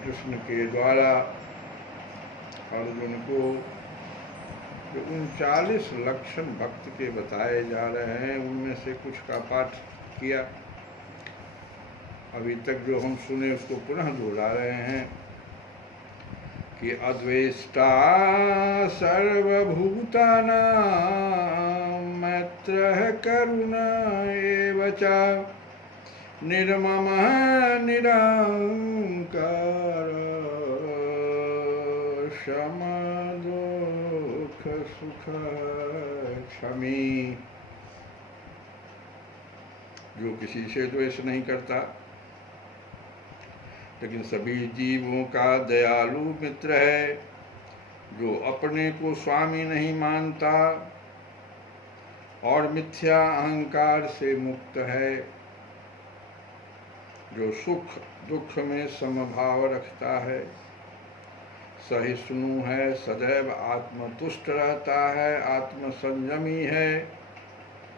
कृष्ण के द्वारा अर्जुन को जो 39 लक्षण भक्त के बताए जा रहे हैं उनमें से कुछ का पाठ किया। अभी तक जो हम सुने उसको पुनः दोहरा रहे हैं कि अद्वेष्टा सर्वभूतानां मैत्रः करुण एव च निर्ममः निरंकार शम दुख सुख क्षमी। जो किसी से द्वेष नहीं करता लेकिन सभी जीवों का दयालु मित्र है, जो अपने को स्वामी नहीं मानता और मिथ्या अहंकार से मुक्त है, जो सुख दुख में समभाव रखता है, सहिष्णु है, सदैव आत्मतुष्ट रहता है, आत्म संयमी है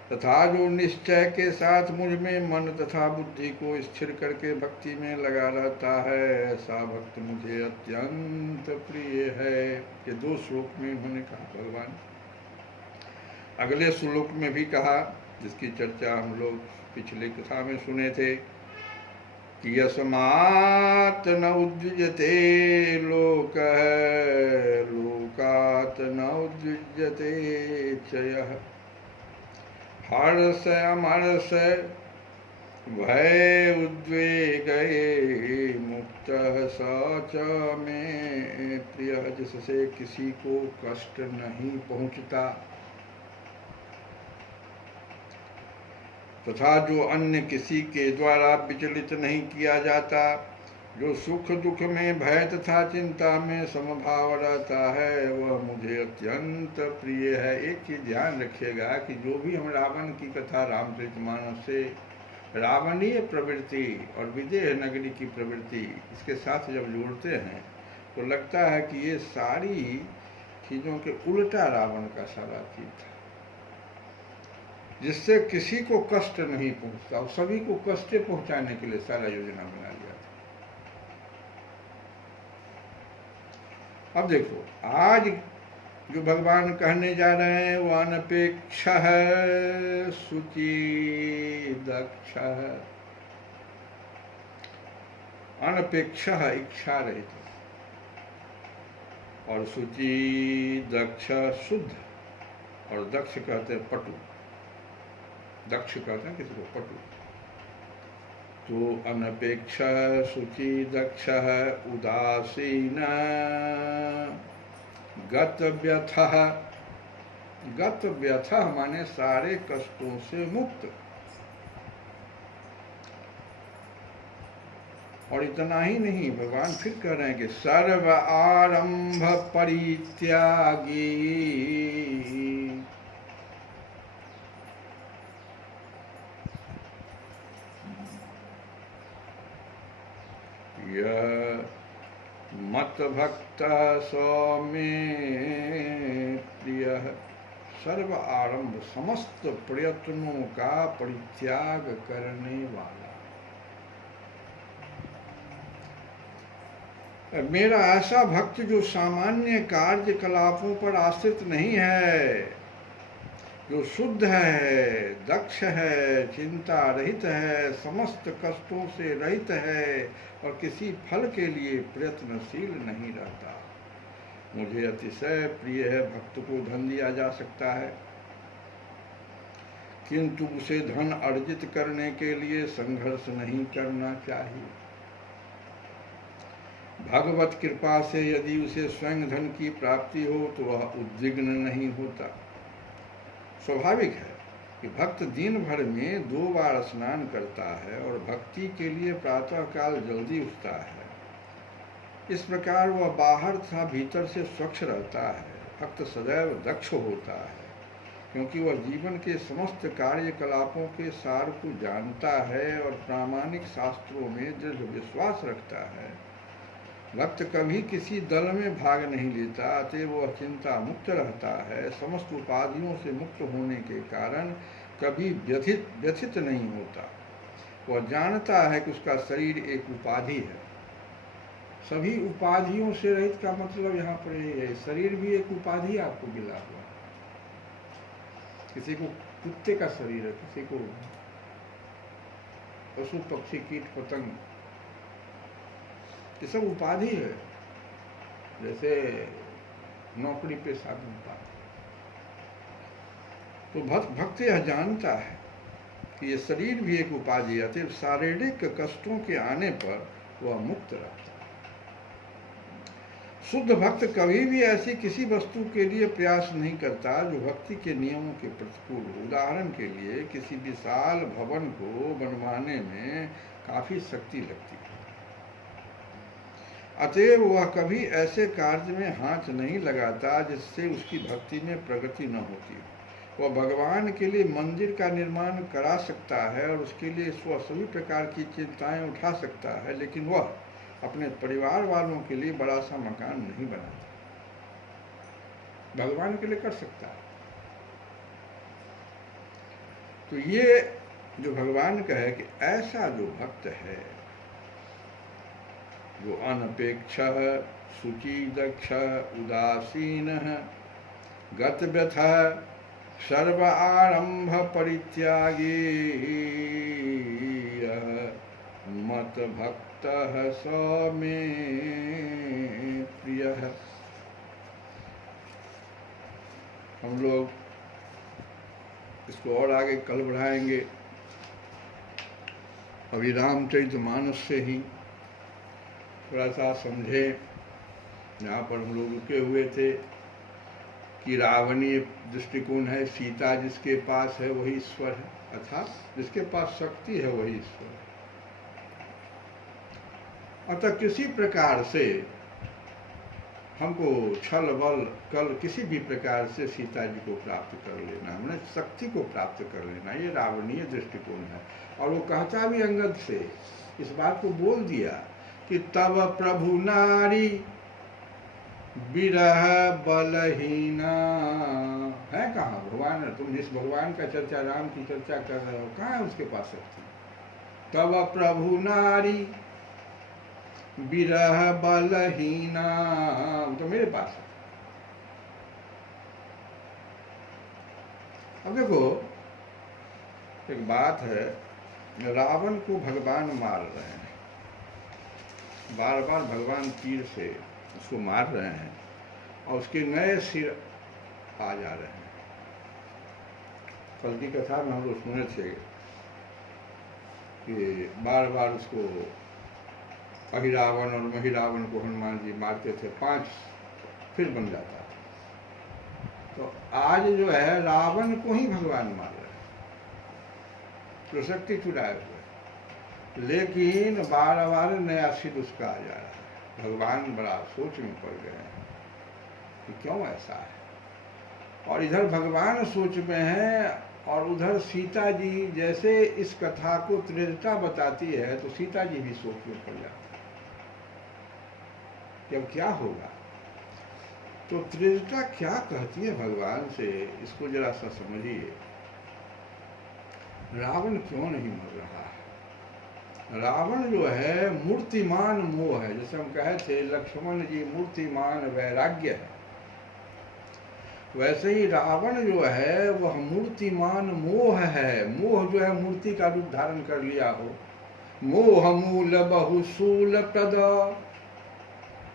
तथा जो निश्चय के साथ मुझ में मन तथा बुद्धि को स्थिर करके भक्ति में लगा रहता है, ऐसा भक्त मुझे अत्यंत प्रिय है। ये 2 श्लोक में उन्होंने कहा भगवान। अगले श्लोक में भी कहा, जिसकी चर्चा हम लोग पिछले कथा में सुने थे कि यस्मात् न उद्विजते लोकः लोकात् न उद्विजते चयः हर्ष अमर्ष भय उद्वेगे मुक्तः स च मे प्रियः। जिससे किसी को कष्ट नहीं पहुंचता तथा जो अन्य किसी के द्वारा विचलित नहीं किया जाता, जो सुख दुख में भय तथा चिंता में समभाव रहता है, वह मुझे अत्यंत प्रिय है। एक चीज ध्यान रखिएगा कि जो भी हम रावण की कथा रामचरितमानस से रावणीय प्रवृत्ति और विदेह नगरी की प्रवृत्ति इसके साथ जब जोड़ते हैं तो लगता है कि ये सारी चीजों के उल्टा रावण का सारा चीज था, जिससे किसी को कष्ट नहीं पहुंचता और सभी को कष्ट पहुंचाने के लिए सारा योजना बना लिया। अब देखो, आज जो भगवान कहने जा रहे हैं वो अनपेक्ष है, शुचि दक्ष है। अनपेक्ष है इच्छा रहित, और शुचि दक्ष शुद्ध, और दक्ष कहते हैं पटु। दक्ष कहते हैं किसी को पटु। तो अनपेक्ष शुचि दक्ष उदासीन गत व्यथः। गत व्यथः माने सारे कष्टों से मुक्त। और इतना ही नहीं, भगवान फिर कह रहे हैं कि सर्व आरंभ परित्यागी मत भक्त सौमे प्रिय। सर्व आरंभ समस्त प्रयत्नों का परित्याग करने वाला। मेरा ऐसा भक्त जो सामान्य कार्यकलापों पर आश्रित नहीं है, जो शुद्ध है, दक्ष है, चिंता रहित है, समस्त कष्टों से रहित है और किसी फल के लिए प्रयत्नशील नहीं रहता, मुझे अतिशय प्रिय है। भक्त को धन दिया जा सकता है किंतु उसे धन अर्जित करने के लिए संघर्ष नहीं करना चाहिए। भगवत कृपा से यदि उसे स्वयं धन की प्राप्ति हो तो वह उद्विग्न नहीं होता। स्वाभाविक है कि भक्त दिन भर में 2 बार स्नान करता है और भक्ति के लिए प्रातः काल जल्दी उठता है। इस प्रकार वह बाहर तथा भीतर से स्वच्छ रहता है। भक्त सदैव दक्ष होता है क्योंकि वह जीवन के समस्त कार्यकलापों के सार को जानता है और प्रामाणिक शास्त्रों में दृढ़ विश्वास रखता है। भक्त कभी किसी दल में भाग नहीं लेता, अतः वह चिंता मुक्त रहता है। समस्त उपाधियों से मुक्त होने के कारण कभी व्यथित नहीं होता। वह जानता है कि उसका शरीर एक उपाधि है सभी उपाधियों से रहित का मतलब यहाँ पर ये है, शरीर भी एक उपाधि आपको मिला हुआ है। किसी को कुत्ते का शरीर है, किसी को पशु पक्षी कीट पतंग, ये सब उपाधि है। जैसे नौकरी पेशा में उपाधि। तो भक्त यह जानता है कि ये शरीर भी एक उपाधि है, अतः शारीरिक कष्टों के आने पर वह मुक्त रहता है। शुद्ध भक्त कभी भी ऐसी किसी वस्तु के लिए प्रयास नहीं करता जो भक्ति के नियमों के प्रतिकूल हो। उदाहरण के लिए किसी विशाल भवन को बनवाने में काफी शक्ति लगती है, अतएव वह कभी ऐसे कार्य में हाथ नहीं लगाता जिससे उसकी भक्ति में प्रगति न होती हो। वह भगवान के लिए मंदिर का निर्माण करा सकता है और उसके लिए वह सभी प्रकार की चिंताएं उठा सकता है, लेकिन वह अपने परिवार वालों के लिए बड़ा सा मकान नहीं बनाता। भगवान के लिए कर सकता है। तो ये जो भगवान का है कि ऐसा जो भक्त है, जो अनपेक्ष, शुचिदक्ष, उदासीन, गतव्यथ, सर्व आरंभ परित्यागी, मत भक्त स मे प्रिय। हम लोग इसको और आगे कल बढ़ाएंगे। अभी रामचरितमानस से ही थोड़ा सा समझे। यहाँ पर हम लोग रुके हुए थे कि रावणीय दृष्टिकोण है, सीता जिसके पास है वही ईश्वर है, अर्थात जिसके पास शक्ति है वही ईश्वर है। अतः किसी प्रकार से हमको छल बल कल किसी भी प्रकार से सीता जी को प्राप्त कर लेना, हमने शक्ति को प्राप्त कर लेना, ये रावणीय दृष्टिकोण है। और वो कहता भी अंगद से इस बात को बोल दिया कि तब प्रभु नारी विरह बलहीना है। कहाँ भगवान, तुम जिस भगवान का चर्चा, राम की चर्चा कर रहे हो, कहाँ है उसके पास शक्ति? तब प्रभु नारी विरह बलहीना, तो मेरे पास है। अब देखो एक बात है, रावण को भगवान मार रहे हैं, बार बार भगवान तीर से उसको मार रहे हैं और उसके नए सिर आ जा रहे हैं। कल की कथा में हम लोग सुने थे कि बार बार उसको अहिरावण और महिरावण को हनुमान जी मारते थे, 5 फिर बन जाता था। तो आज जो है रावण को ही भगवान मार रहे हैं, तो शक्ति चुराए हुए, लेकिन बार बार नया सिर उसका आ जा रहा है। भगवान बड़ा सोच में पड़ गए हैं कि क्यों ऐसा है। और इधर भगवान सोच में है और उधर सीता जी जैसे इस कथा को त्रिजटा बताती है, तो सीता जी भी सोच में पड़ जाती है कि अब क्या होगा। तो त्रिजटा क्या कहती है भगवान से, इसको जरा सा समझिए। रावण क्यों नहीं मर रहा है? रावण जो है मूर्तिमान मोह है, जैसे हम कहे थे लक्ष्मण जी मूर्तिमान वैराग्य है, वैसे ही रावण जो है वह मूर्तिमान मोह है। मोह जो है मूर्ति का रूप धारण कर लिया हो। मोह मूल बहुशूल प्रद,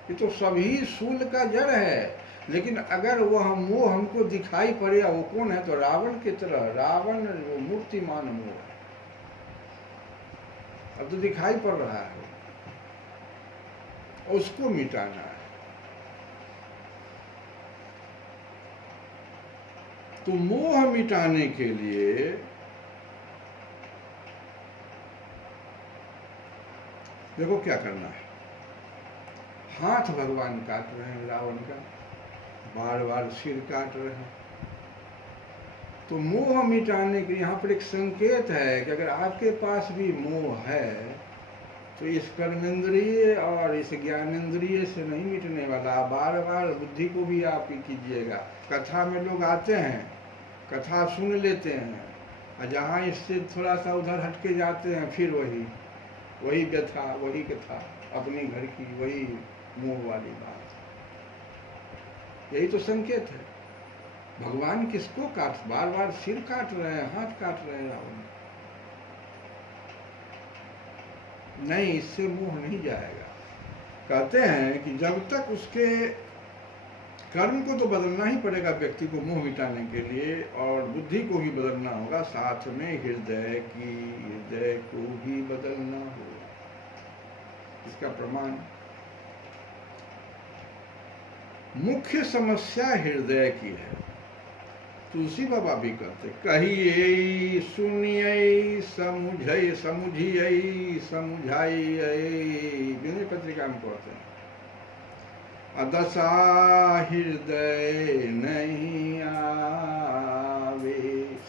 ये तो सभी शूल का जड़ है। लेकिन अगर वह मोह हमको दिखाई पड़े, वो कौन है? तो रावण की तरह, रावण वो मूर्तिमान मोह है, अब तो दिखाई पड़ रहा है, उसको मिटाना है। तो मोह मिटाने के लिए देखो क्या करना है। हाथ भगवान काट रहे हैं रावण का, बार बार सिर काट रहे हैं। तो मोह मिटाने के यहाँ पर एक संकेत है कि अगर आपके पास भी मोह है तो इस कर्मेंद्रिय और इस ज्ञानेंद्रिय से नहीं मिटने वाला। बार बार बुद्धि को भी आप ही कीजिएगा। कथा में लोग आते हैं, कथा सुन लेते हैं, और जहाँ इससे थोड़ा सा उधर हटके जाते हैं फिर वही व्यथा, वही कथा। अपने घर की वही मोह वाली बात। यही तो संकेत है। भगवान किसको बार बार सिर काट रहे हैं, हाथ काट रहे हैं रावण। नहीं, इससे मोह नहीं जाएगा। कहते हैं कि जब तक उसके कर्म को तो बदलना ही पड़ेगा व्यक्ति को मोह मिटाने के लिए, और बुद्धि को भी बदलना होगा, साथ में हृदय को भी बदलना होगा। इसका प्रमाण मुख्य समस्या हृदय की है। तुलसी बाबा भी कहते, कहिए सुनिए समझिए समझाइए, विनय पत्रिका में कहते हैं, अदशा हृदय नहीं आवे।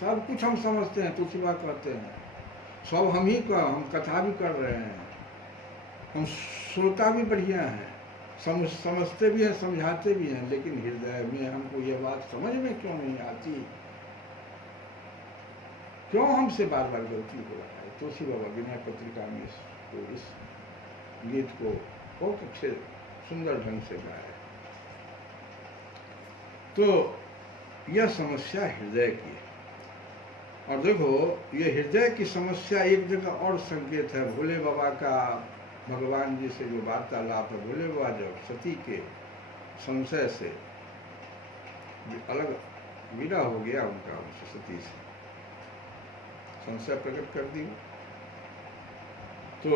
सब कुछ हम समझते हैं, तुलसी बाबा कहते हैं, सब हम कथा भी कर रहे हैं, हम श्रोता भी बढ़िया हैं, समझते भी हैं, समझाते भी हैं, लेकिन हृदय में हमको ये बात समझ में क्यों नहीं आती, क्यों हमसे बार बार गलती हो रहा है। तुलसी बाबा विनय पत्रिका में इस गीत को बहुत अच्छे सुंदर ढंग से गाया। तो यह समस्या हृदय की है। और देखो, ये हृदय की समस्या एक जगह और संकेत है। भोले बाबा का भगवान जी से जो वार्तालाप है, भोले बाबा जब सती के संशय से अलग विदा हो गया, उनका उनसे सती से संशय प्रकट कर दी, तो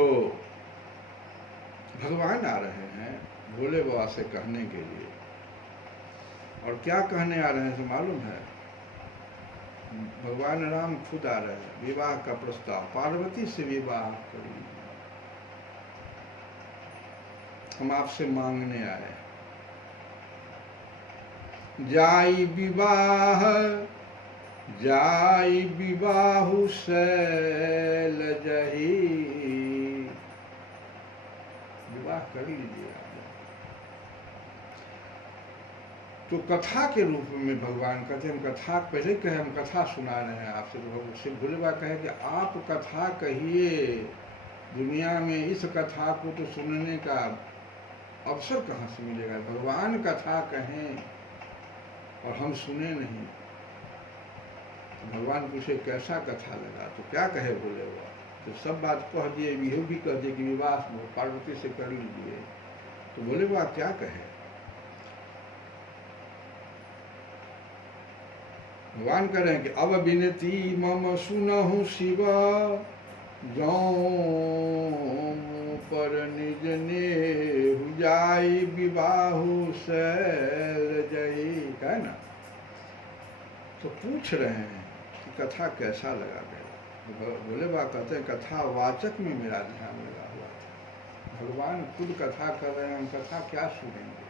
भगवान आ रहे हैं भोले बाबा से कहने के लिए। और क्या कहने आ रहे हैं तो मालूम है, भगवान राम खुद आ रहे हैं, विवाह का प्रस्ताव, पार्वती से विवाह करिए, हम आपसे मांगने आए। जाई विवाह शैल जही, विवाह कर लीजिए आप। तो कथा के रूप में भगवान कहते हैं, हम कथा पहले कहे, हम कथा सुना रहे हैं आपसे। तो भोले बाबा कहे कि आप कथा कहिए, दुनिया में इस कथा को तो सुनने का अवसर कहाँ से मिलेगा। भगवान कथा कहें और हम सुने नहीं, तो भगवान पूछे कैसा कथा लगा, तो क्या कहे बोले बाबा, तो सब बात कह दिए, यह भी कह दिए कि विवाह पार्वती से कर लीजिए। तो बोले बाबा क्या कहे, भगवान कह रहे हैं कि अब विनती मम सुनहु शिव, पर निज नेहु जाई विवाहु शैल जई, है ना। तो पूछ रहे हैं कि कथा कैसा लगा मेरा। भोले बाबा कहते हैं कथा वाचक में मेरा ध्यान लगा हुआ था। भगवान खुद कथा कर रहे हैं, हम कथा क्या सुनेंगे,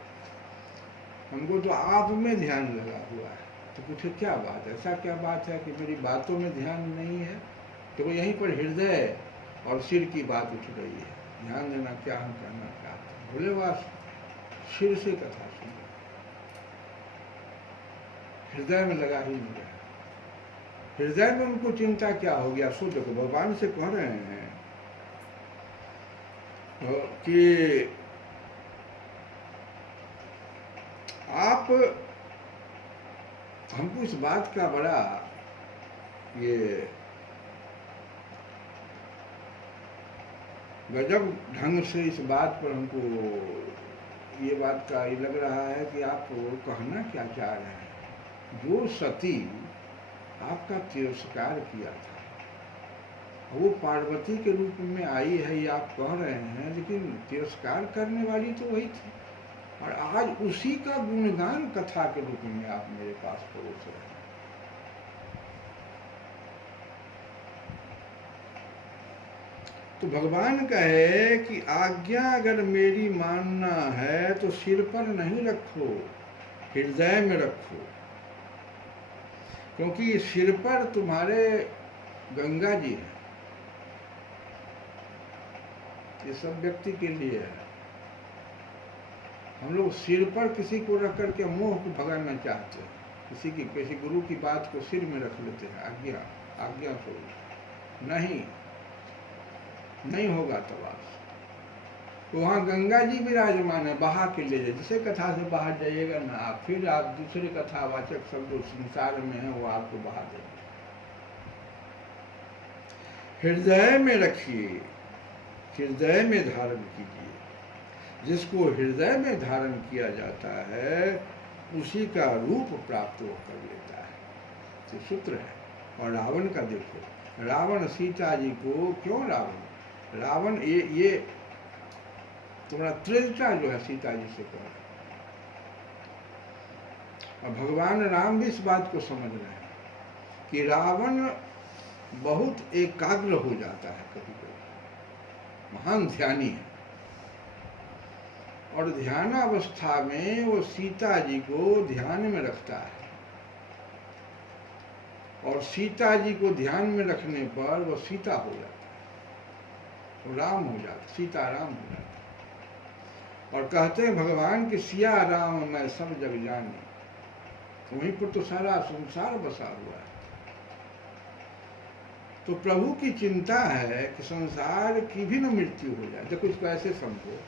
हमको तो आप में ध्यान लगा हुआ है। तो पूछे क्या बात है, ऐसा क्या बात है कि मेरी बातों में ध्यान नहीं है। तो यहीं पर हृदय और सिर की बात उठ रही है, ध्यान देना क्या हम कहना चाहते हैं। भोले बाबा सिर से कथा सुन रहे, हृदय में लगा ही नहीं रहा। हृदय में उनको चिंता क्या हो गया, सो देखो भगवान से कह रहे हैं कि आप हमको इस बात का बड़ा ये गजब ढंग से इस बात पर हमको ये बात का ये लग रहा है कि आप कहना क्या चाह रहे हैं। जो सती आपका तिरस्कार किया था, वो पार्वती के रूप में आई है, ये आप कह रहे हैं, लेकिन तिरस्कार करने वाली तो वही थी। और आज उसी का गुणगान कथा के रूप में आप मेरे पास परोस रहे हैं। तो भगवान कहे कि आज्ञा अगर मेरी मानना है तो सिर पर नहीं रखो, हृदय में रखो, क्योंकि सिर पर तुम्हारे गंगा जी हैं। ये सब व्यक्ति के लिए है। हम लोग सिर पर किसी को रख करके मोह को भगाना चाहते हैं, किसी गुरु की बात को सिर में रख लेते हैं, आज्ञा स्वरूप। नहीं होगा तबाश। तो वहाँ गंगा जी विराजमान है, बहा के ले जाए। जिसे कथा से बाहर जाइएगा ना आप, फिर आप दूसरे कथावाचक सब जो संसार में है वो आपको बहा देंगे। हृदय में रखिए, हृदय में धारण कीजिए। जिसको हृदय में धारण किया जाता है उसी का रूप प्राप्त वो कर लेता है। तो सूत्र है। और रावण का देखो, रावण सीता जी को क्यों रावण ये तुम्हारा त्रिजटा जो है सीता जी से कह। और भगवान राम भी इस बात को समझ रहे हैं कि रावण बहुत एकाग्र हो जाता है कभी कभी, महान ध्यानी है, और ध्यानावस्था में वो सीता जी को ध्यान में रखता है, और सीता जी को ध्यान में रखने पर वो सीता हो जाता है, वो राम हो जाता, सीता राम हो जाता है। और कहते हैं भगवान कि सिया राम मैं सब जग जानी, वहीं पर तो सारा संसार बसा हुआ है। तो प्रभु की चिंता है कि संसार की भी न मृत्यु हो जाए। देखो इसको ऐसे समझो,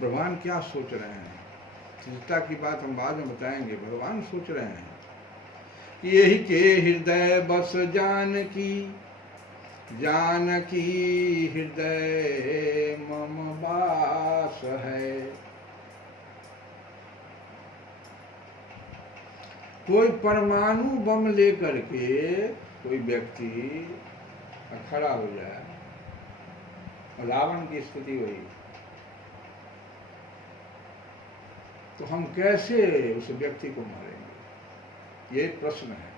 भगवान क्या सोच रहे हैं, चिंता की बात हम बाद में बताएंगे। भगवान सोच रहे हैं कि यही के हृदय बस जानकी, जानकी हृदय मम वास है। कोई परमाणु बम लेकर के कोई व्यक्ति खड़ा हो जाए और रावण की स्थिति हुई, तो हम कैसे उस व्यक्ति को मारेंगे? ये प्रश्न है।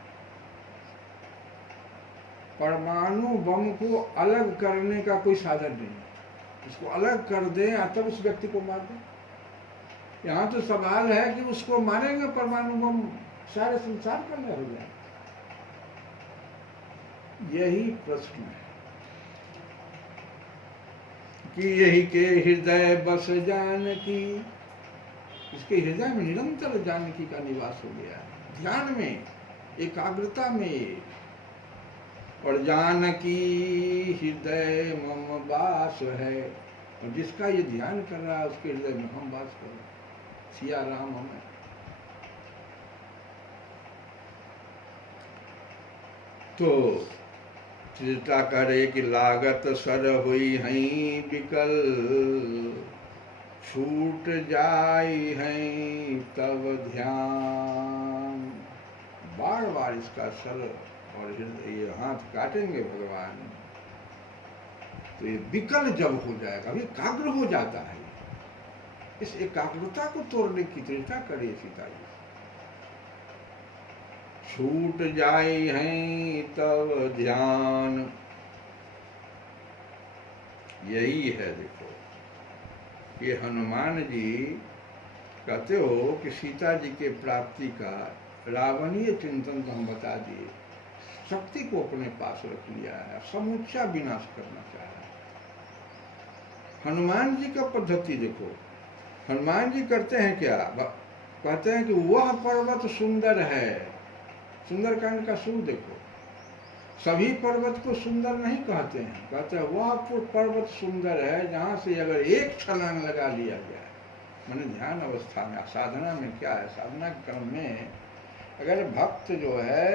परमाणु बम को अलग करने का कोई साधन नहीं, उसको अलग कर दें तब उस व्यक्ति को मार दें। यहाँ तो सवाल है कि उसको मारेंगे परमाणु बम, सारे संसार का लय हो जाए। यही प्रश्न है कि यही के हृदय बस जानकी, इसके हृदय में निरंतर जानकी का निवास हो गया, ध्यान में, एकाग्रता में। और जानकी हृदय मम वास है, और जिसका ये ध्यान कर रहा है उसके हृदय में हम वास कर रहे हैं, सिया राम हमें। तो चिंता करे कि लागत सर हुई हई विकल, छूट जाई हैं तब ध्यान। बार बार इसका सर और ये हाथ काटेंगे भगवान, तो ये विकल जब हो जाएगा, अभी एकाग्र हो जाता है। इस एकाग्रता को तोड़ने की चिंता करे सीता जी। छूट जाए हैं तब ध्यान, यही है। देखो ये हनुमान जी कहते हो कि सीता जी के प्राप्ति का रावणीय चिंतन तो हम बता दिए, शक्ति को अपने पास रख लिया है, समूचा विनाश करना चाह रहा है। हनुमान जी का पद्धति देखो, हनुमान जी करते हैं क्या, कहते हैं कि वह पर्वत सुंदर है। सुंदरकांड का सुर देखो, सभी पर्वत को सुंदर नहीं कहते हैं, कहते हैं वह पर्वत सुंदर है जहाँ से अगर एक छलांग लगा लिया जाए। मैंने ध्यान अवस्था में, साधना में क्या है, साधना के क्रम में अगर भक्त जो है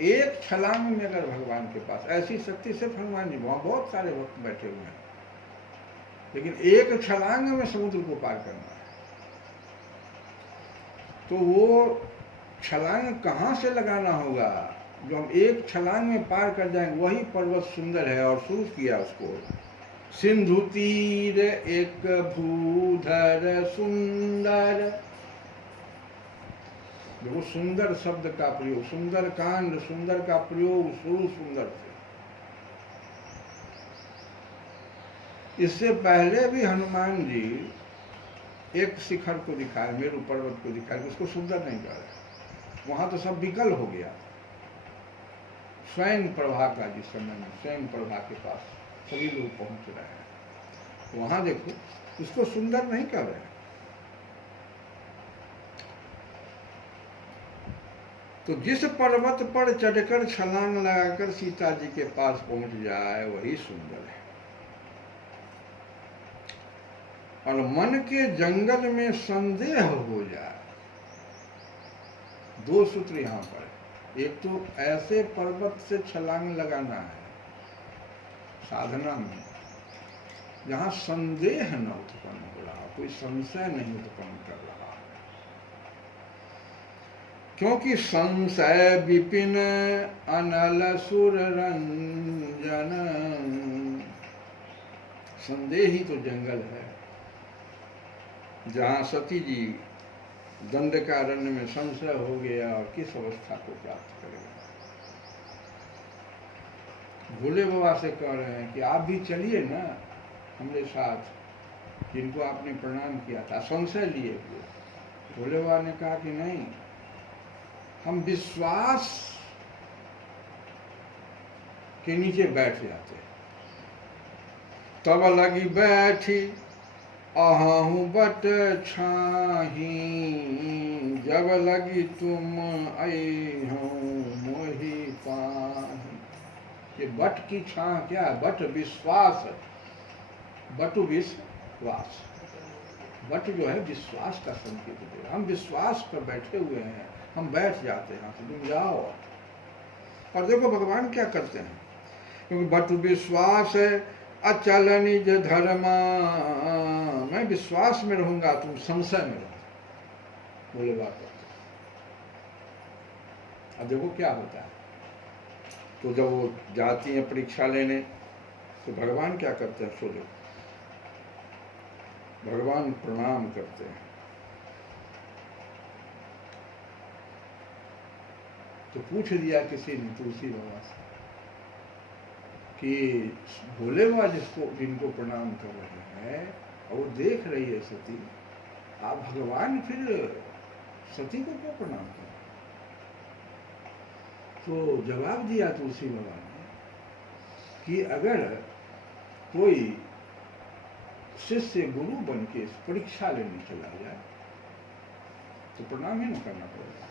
एक छलांग में अगर भगवान के पास, ऐसी शक्ति सिर्फ हनुमान जी, वहाँ बहुत सारे भक्त बैठे हुए हैं, लेकिन एक छलांग में समुद्र को पार करना है। तो वो छलांग कहाँ से लगाना होगा, जो हम एक छलांग में पार कर जाएंगे, वही पर्वत सुंदर है। और शुरू किया उसको, सिंधु तीर एक भूधर सुंदर। देखो सुंदर शब्द का प्रयोग, सुंदर कांड, सुंदर का प्रयोग शुरू सुंदर से। इससे पहले भी हनुमान जी एक शिखर को दिखाए, मेरु पर्वत को दिखाए, उसको सुंदर नहीं कह रहे, वहां तो सब विकल हो गया। स्वयं प्रभा का जिस समय में स्वयं प्रभा के पास सभी लोग पहुंच रहे हैं, वहां देखो उसको सुंदर नहीं कह रहे। तो जिस पर्वत पर चढ़कर छलांग लगाकर सीता जी के पास पहुंच जाए वही सुंदर है। और मन के जंगल में संदेह हो जाए। दो सूत्र यहाँ पर, एक तो ऐसे पर्वत से छलांग लगाना है साधना में जहाँ संदेह न उत्पन्न हो रहा, कोई संशय नहीं उत्पन्न कर रहा, क्योंकि संशय विपिन अनल सुर रंजन, संदेह ही तो जंगल है जहाँ सती जी दंडकारण्य में संशय हो गया और किस अवस्था को प्राप्त करेगा। भोले बाबा से कह रहे हैं कि आप भी चलिए ना हमारे साथ, जिनको आपने प्रणाम किया था, संशय लिए हुए। भोले बाबा ने कहा कि नहीं, हम विश्वास के नीचे बैठ जाते हैं। तब लगी बैठी अहूँ बट छाही, जब लगी तुम अहूँ मोहि पाही। ये बट की छाह क्या है? बट विश्वास, बटु विश्वास, बट जो है विश्वास का संकेत दे। हम विश्वास पर बैठे हुए हैं, हम बैठ जाते हैं, तुम जाओ। और देखो भगवान क्या करते हैं, क्योंकि बटु विश्वास है अचल निज धर्मा, मैं विश्वास में रहूंगा, तुम संशय में रहो। बोले बात करते। अब देखो क्या होता है। तो जब वो जाती हैं परीक्षा लेने, तो भगवान क्या करते हैं, सो देखो भगवान प्रणाम करते हैं। तो पूछ दिया किसी ने तुलसी बाबा से कि भोले बाबा जिनको प्रणाम कर रहे हैं और वो देख रही है सती, आप भगवान फिर सती को क्यों प्रणाम कर? तो जवाब दिया तुलसी बाबा ने कि अगर कोई शिष्य गुरु बन के परीक्षा लेने चला जाए तो प्रणाम ही न करना पड़ेगा।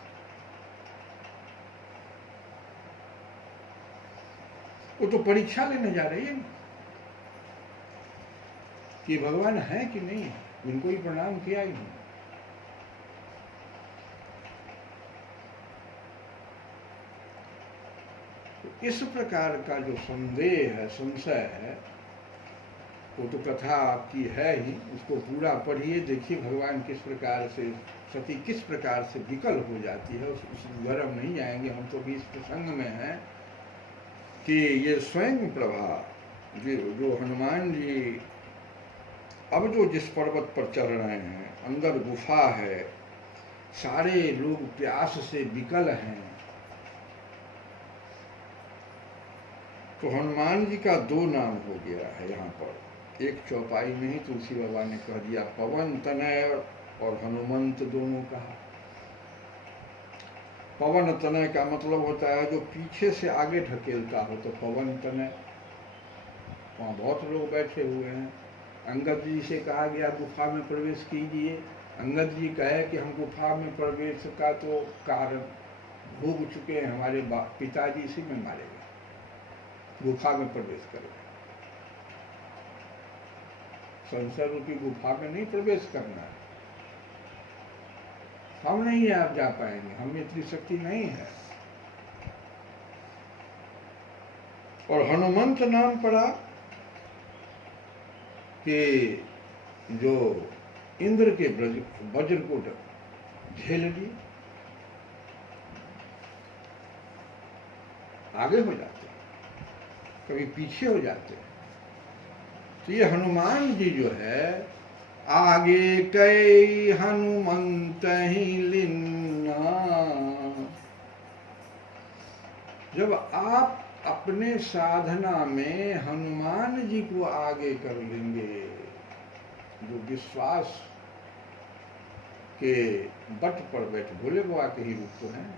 वो तो परीक्षा लेने जा रही है ना कि भगवान है कि नहीं है, उनको ही प्रणाम किया ही नहीं। तो इस प्रकार का जो संदेह है, संशय है, वो तो कथा आपकी है ही, उसको पूरा पढ़िए, देखिए भगवान किस प्रकार से, सती किस प्रकार से विकल हो जाती है। उस गर्भ नहीं जाएंगे, हम तो भी इस प्रसंग में हैं कि ये स्वयं प्रभा जो हनुमान जी अब जो जिस पर्वत पर चढ़ रहे हैं, अंदर गुफा है, सारे लोग प्यास से विकल हैं, तो हनुमान जी का दो नाम हो गया है यहाँ पर। एक चौपाई में ही तुलसी बाबा ने कह दिया पवन तनय और हनुमंत दोनों कहा। पवन तनय का मतलब होता है जो पीछे से आगे ढकेलता हो, तो पवन तनय। वहाँ बहुत लोग बैठे हुए हैं। अंगद जी से कहा गया गुफा में प्रवेश कीजिए, अंगद जी कहे कि हम गुफा में प्रवेश का तो कारण भोग चुके हैं, हमारे पिताजी इसी में मारे गए, गुफा में प्रवेश करें। संसार रूपी गुफा में नहीं प्रवेश करना है, हम नहीं आप जा पाएंगे, हम में इतनी शक्ति नहीं है। और हनुमंत नाम पड़ा कि जो इंद्र के वज्र को झेल लिए, आगे हो जाते, कभी पीछे हो जाते। तो ये हनुमान जी जो है, आगे कई हनुमंत ही लिन्ना। जब आप अपने साधना में हनुमान जी को आगे कर लेंगे, जो विश्वास के बट पर बैठे भोले बाबा के ही रूप तो हैं,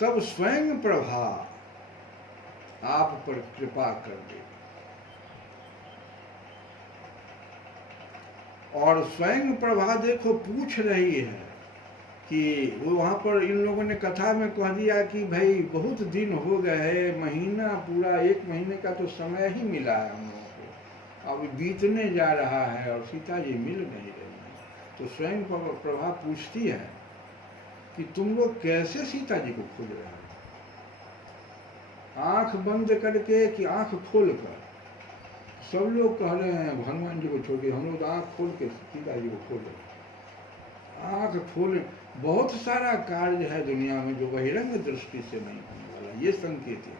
तब स्वयं प्रभा आप पर कृपा कर दे। और स्वयं प्रभा देखो पूछ रही है कि वो वहाँ पर इन लोगों ने कथा में कह दिया कि भाई बहुत दिन हो गए, महीना पूरा 1 महीने का तो समय ही मिला है हम लोगों को, अब बीतने जा रहा है और सीता जी मिल नहीं रही हैं। तो स्वयं प्रभा पूछती है कि तुम लोग कैसे सीता जी को खोज रहे हो, आंख बंद करके कि आंख खोल कर? सब लोग कह रहे हैं हनुमान जी को छोड़ के, हम लोग आंख खोल के सीता जी को खोले। आंख खोल, बहुत सारा कार्य है दुनिया में जो बहिरंग दृष्टि से नहीं होने वाला, ये संकेत है।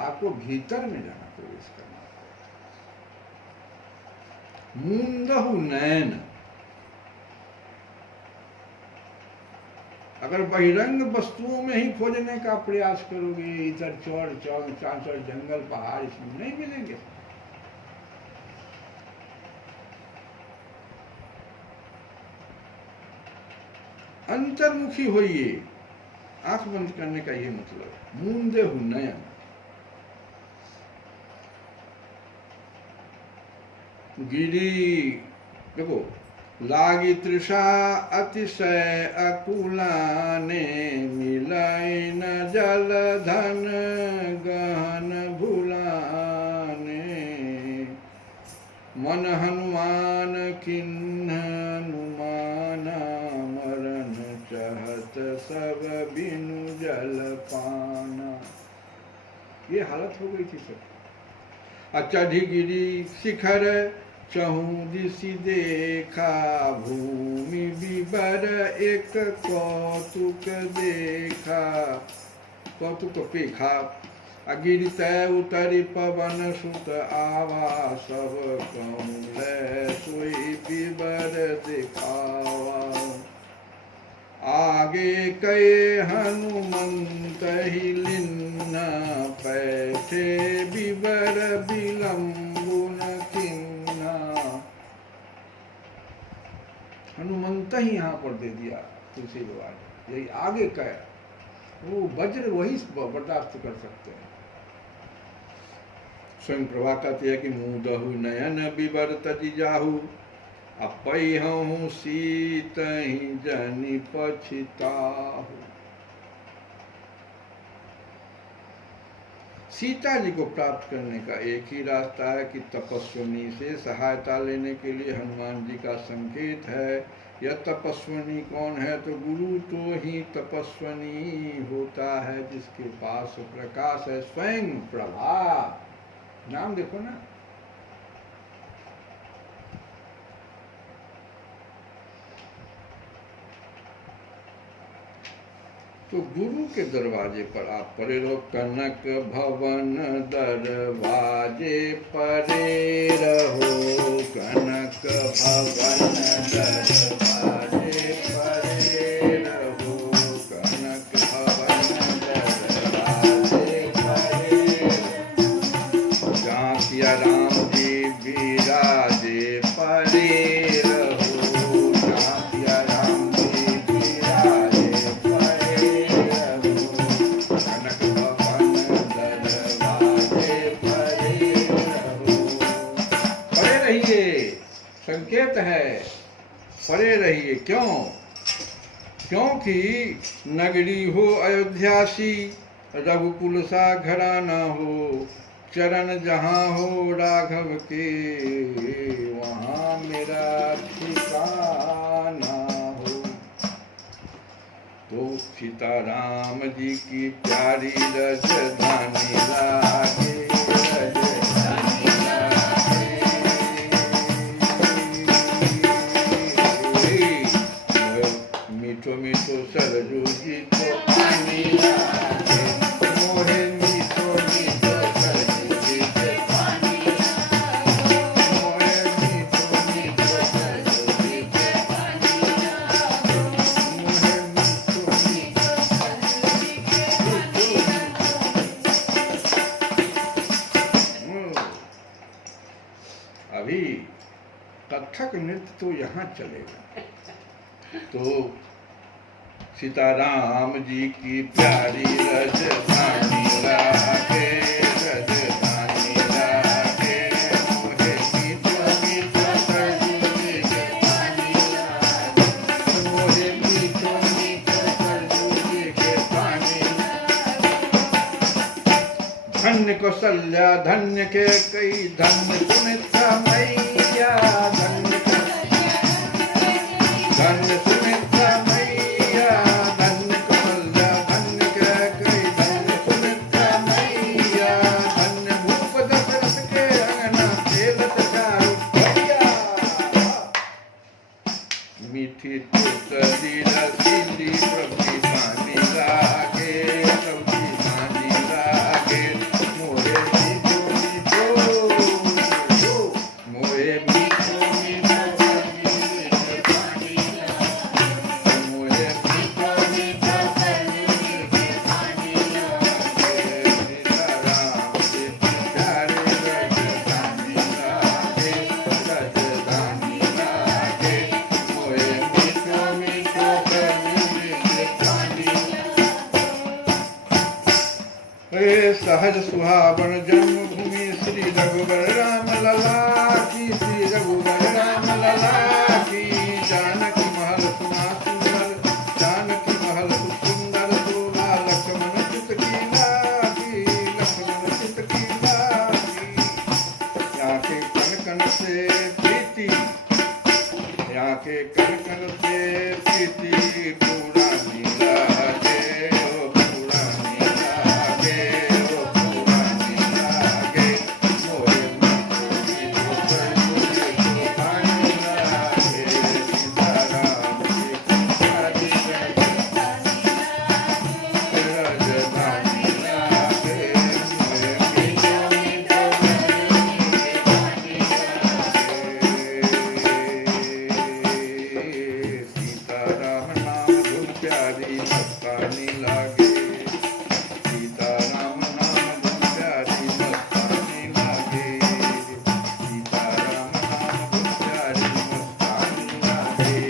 आपको भीतर में जाना, प्रवेश करना। मूंदहु नयन, अगर बहिरंग वस्तुओं में ही खोजने का प्रयास करोगे, इधर चौड़ चांचड़ जंगल पहाड़ इसमें नहीं मिलेंगे। अंतर्मुखी होइए, आंख बंद करने का ये मतलब। मूंदहु नयन, गिरी, देखो, लागी तृषा अतिशय अकुलाने, मिलाई न जल धन गहन भुलाने, मन हनुमान किन्ह अनुमाना, मरण चहत सब बिनु जल पाना। ये हालत हो गई थी सब। चढ़ी गिरी शिखर चहु दिशि देखा, भूमि विवर एक कौतुक देखा, कौतुक पेखा। गिरि तय उतरि पवन सुत आवा, सब कहूँ लै सोई विवर दिखावा। आगे कहे हनुमंत ही लिन्ना, पैठे विवर विलंबुन किन्ना। हनुमंत ही यहाँ पर दे दिया तुलसी विवाद, यही आगे कहे, वो वज्र वही बर्दाश्त कर सकते हैं। स्वयं प्रभा कहती है कि मूदहु नयन विवर तजि जाहु, अपैहु सीत ही जनि पछिताहु। सीता जी को प्राप्त करने का एक ही रास्ता है कि तपस्विनी से सहायता लेने के लिए हनुमान जी का संकेत है। यह तपस्विनी कौन है? तो गुरु तो ही तपस्विनी होता है, जिसके पास प्रकाश है। स्वयं प्रभा, नाम देखो ना, तो गुरु के दरवाजे पर आप परे रहो। कनक भवन दरवाजे परे रहो, कनक भवन दरवाजे परे रहो, कनक भवन दरवाजे परे रहो। जहाँ सिया राम जी विराजे परे रहो, जहाँ सिया राम जी विराजे परे रहो, कनक भवन दरवाजे परे रहो। परे रहिए, संकेत है, परे रहिए। क्यों? क्योंकि नगरी हो अयोध्यासी, रघुकुल सा घराना हो, चरण जहाँ हो राघव के, वहाँ मेरा ठिकाना हो। तो सीताराम जी की प्यारी रजधानी लागे, रजधानी लागे। मीठो मीठो सरजू जी को पानी लागे, मोहे मीठो मीठो सरजू जी को पानी लागे, मोहे मीठो मीठो सरजू जी को पानी लागे, मोहे मीठो मीठो सरजू जी को पानी लागे। अभी कथक नृत्य तो यहाँ चलेगा। तो सीताराम जी की प्यारी रजधानी लागे, रजधानी लागे, मोहे मीठो मीठो सरजू जी के पानी लागे, मोहे मीठो मीठो सरजू जी के पानी लागे। धन्य को कौशल्या धन्य के कई धन्य सुमित्रा मैया धन्य सुमित्रा मैया धन्य कौशल्या धन्य के कई धन्य सुमित्रा मैया धन्य भूप दशरथ के अंगना खेलत चारु भैया मीठी तुलसी रसीली प्रभु पानी लागे प्रभु पानी लागे मोरे मीठो मीठो मोरे मीठो मीठो पानी लागे मोरे मीठो मीठो पानी लागे सीताराम के प्यारे राजधानी लागे राजधानी लागे मोरे मीठो मीठो हे सहज सुहावन जन्मभूमि श्री रघुवर राम लला की श्री रघुवर राम लला की जानकी महल सुना सुंदर जानकी महल सुंदर सोला लक्ष्मण चित की लागी लक्ष्मण चित की लागी यहाँ के कन कन से प्रीति यहाँ के कन कन से प्रीति पुरानी लागे ओ पुरानी लागे ओ पुरानी लागे मोरे मीठो मीठो पानी लागे सीताराम के प्यारी राजधानी लागे मोरे मीठो मीठो पानी लागे सीताराम नाम धुन प्यारी मस्तानी लागे सीताराम नाम धुन प्यारी मस्तानी लागे सीताराम नाम धुन प्यारी मस्तानी लागे।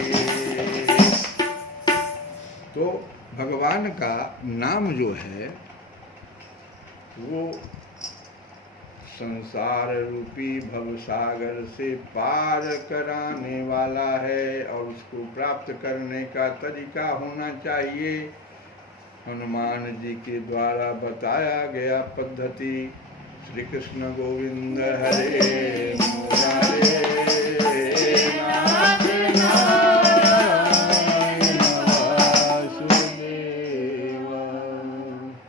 तो भगवान का नाम जो है वो संसार रूपी भवसागर से पार कराने वाला है और उसको प्राप्त करने का तरीका होना चाहिए। हनुमान जी के द्वारा बताया गया पद्धति। श्री कृष्ण गोविंद हरे